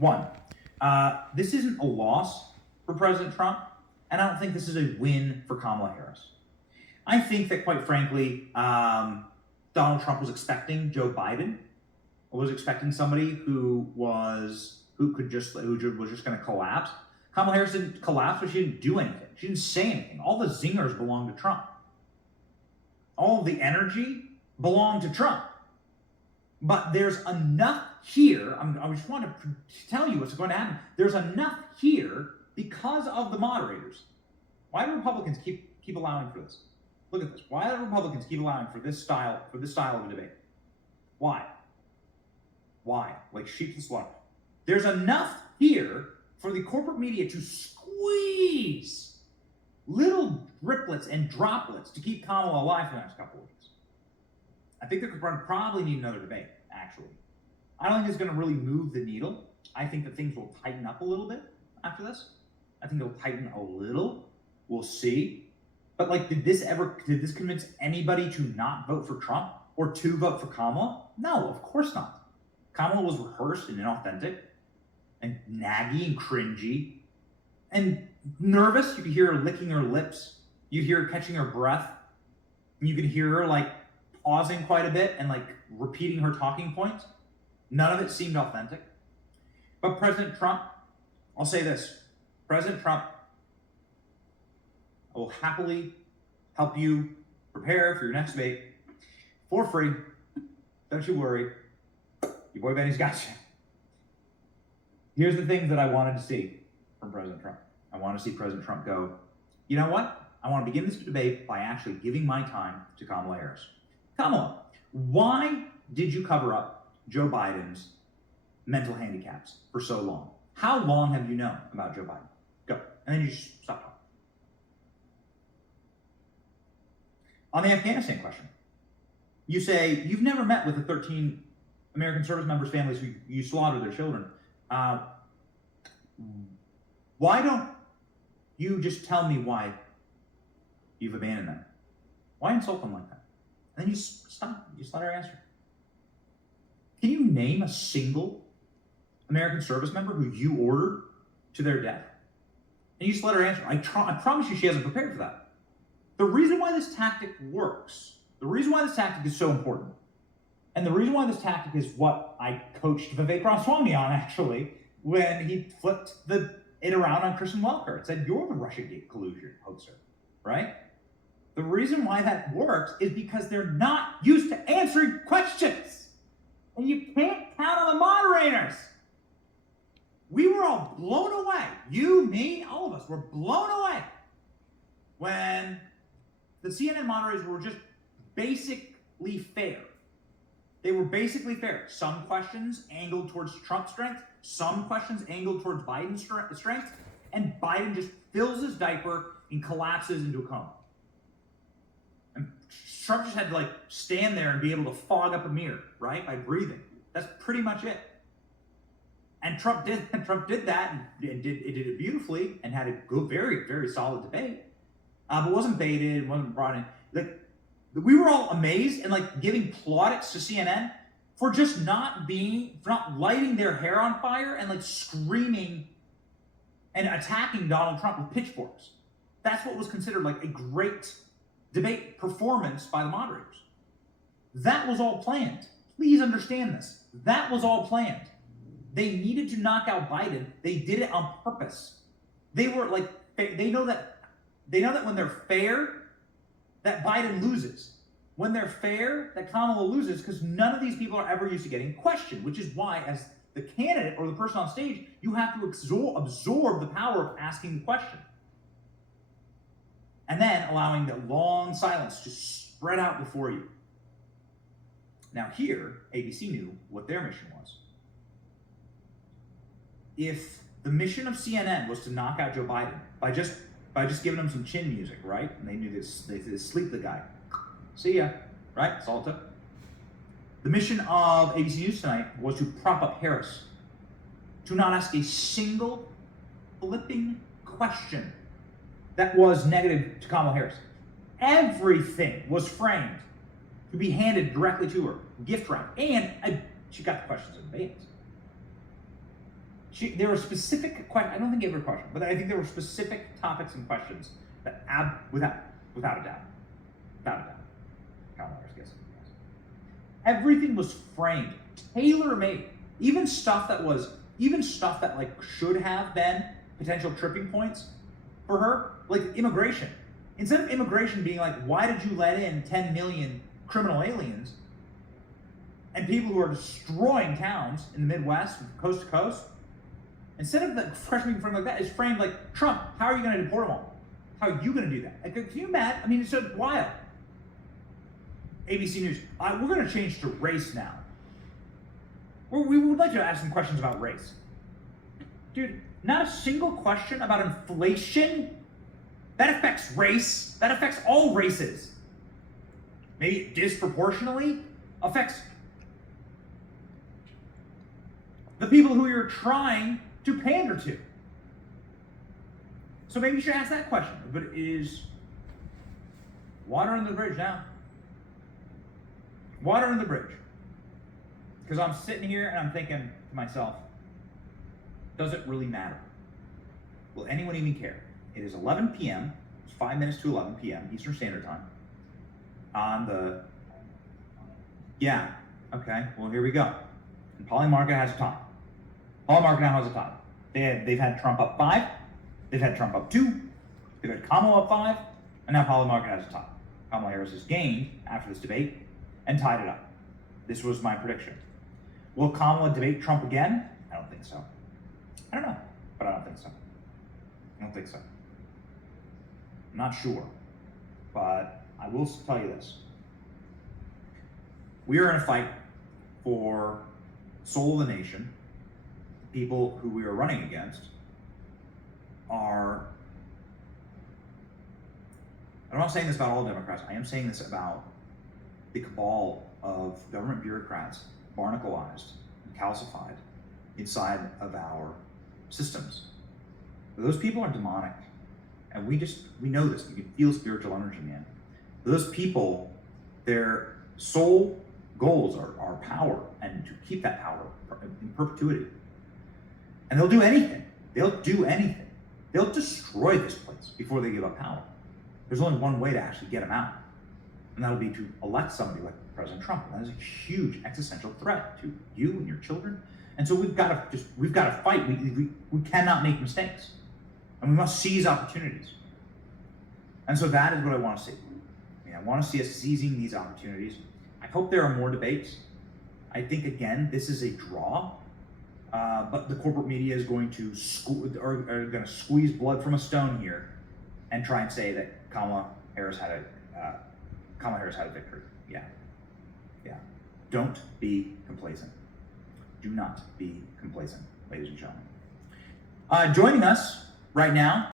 One, this isn't a loss for President Trump, and I don't think this is a win for Kamala Harris. I think that, quite frankly, Donald Trump was expecting Joe Biden, or was expecting somebody who was just going to collapse. Kamala Harris didn't collapse, but she didn't do anything. She didn't say anything. All the zingers belong to Trump. All of the energy belonged to Trump. But there's enough here. I just want to tell you what's going to happen. There's enough here because of the moderators. Why do Republicans keep allowing for this? Look at this. Why do Republicans keep allowing for this style of a debate? Why? Like sheep to the slaughter. There's enough here for the corporate media to squeeze little driplets and droplets to keep Kamala alive for the next couple of weeks. I think they're going to probably need another debate, actually. I don't think it's going to really move the needle. I think that things will tighten up a little bit after this. I think it'll tighten a little. We'll see. But did this convince anybody to not vote for Trump or to vote for Kamala? No, of course not. Kamala was rehearsed and inauthentic and naggy and cringy and nervous. You could hear her licking her lips. You hear her catching her breath. And you could hear her pausing quite a bit and repeating her talking points. None of it seemed authentic. But President Trump, I'll say this, President Trump, I will happily help you prepare for your next debate for free. Don't you worry. Your boy Benny's got you. Here's the things that I wanted to see from President Trump. I want to see President Trump go, you know what? I want to begin this debate by actually giving my time to Kamala Harris. Kamala, why did you cover up Joe Biden's mental handicaps for so long? How long have you known about Joe Biden? Go. And then you just stop talking. On the Afghanistan question, you say you've never met with the 13 American service members' families who you slaughtered their children. Why don't you just tell me why you've abandoned them? Why insult them like that? And then you stop. You just let her answer. Can you name a single American service member who you ordered to their death? And you just let her answer. I promise you she hasn't prepared for that. The reason why this tactic works, the reason why this tactic is so important, and the reason why this tactic is what I coached Vivek Ramaswamy on, actually, when he flipped it around on Kristen Welker and said, you're the Russiagate collusion hoaxer, right? The reason why that works is because they're not used to answering questions. And you can't count on the moderators. We were all blown away. You, me, all of us were blown away when the CNN moderators were just basically fair. They were basically fair. Some questions angled towards Trump's strength, some questions angled towards Biden's strength, and Biden just fills his diaper and collapses into a coma. And Trump just had to stand there and be able to fog up a mirror, right, by breathing. That's pretty much it. And Trump did that and did it beautifully and had a good, very, very solid debate. But wasn't baited, wasn't brought in. We were all amazed and giving plaudits to CNN for just not lighting their hair on fire and screaming and attacking Donald Trump with pitchforks. That's what was considered a great debate performance by the moderators. That was all planned. Please understand this. That was all planned. They needed to knock out Biden. They did it on purpose. They were they know that when they're fair, that Biden loses. When they're fair, that Kamala loses, because none of these people are ever used to getting questioned, which is why, as the candidate or the person on stage, you have to absorb the power of asking the question. And then allowing the long silence to spread out before you. Now here, ABC knew what their mission was. If the mission of CNN was to knock out Joe Biden by just giving him some chin music, right? And they knew this, they sleep the guy. See ya, right? That's all it took. The mission of ABC News tonight was to prop up Harris, to not ask a single flipping question that was negative to Kamala Harris. Everything was framed to be handed directly to her, gift wrap, and she got the questions in advance. there were specific questions. I don't think every question, but I think there were specific topics and questions that without a doubt, Kamala Harris gets it. Everything was framed, tailor-made. Even stuff that like should have been potential tripping points for her, like immigration. Instead of immigration being like, why did you let in 10 million criminal aliens and people who are destroying towns in the Midwest, coast to coast? Instead of the freshman being framed like that, it's framed like, Trump, how are you going to deport them all? How are you going to do that? Like, can you imagine? I mean, it's so wild. ABC News, we're going to change to race now. We would like to ask some questions about race. Dude, not a single question about inflation. That affects race. That affects all races. Maybe disproportionately affects the people who you're trying to pander to. So maybe you should ask that question. But is water under the bridge now? Water under the bridge. Because I'm sitting here and I'm thinking to myself, does it really matter? Will anyone even care? It is 11 p.m. It's 5 minutes to 11 p.m. Eastern Standard Time. Okay, well, here we go. And Polymarket has a time. Polymarket now has a time. They've had Trump up 5. They've had Trump up 2. They've had Kamala up 5. And now Polymarket has a tie. Kamala Harris has gained after this debate and tied it up. This was my prediction. Will Kamala debate Trump again? I don't think so. I don't know, but I don't think so. I'm not sure, but I will tell you this. We are in a fight for soul of the nation. People who we are running against are, I'm not saying this about all Democrats, I am saying this about the cabal of government bureaucrats, barnacleized and calcified inside of our systems. Those people are demonic. And we know this. You can feel spiritual energy, man. Those people, their sole goals are power and to keep that power in perpetuity. And they'll do anything. They'll destroy this place before they give up power. There's only one way to actually get them out. And that'll be to elect somebody like President Trump. And that is a huge existential threat to you and your children. And so we've got to fight. We cannot make mistakes. And we must seize opportunities. And so that is what I want to see. I want to see us seizing these opportunities. I hope there are more debates. I think, again, this is a draw. But the corporate media is going to squeeze blood from a stone here and try and say that Kamala Harris had a victory. Yeah. Don't be complacent. Do not be complacent, ladies and gentlemen. Joining us right now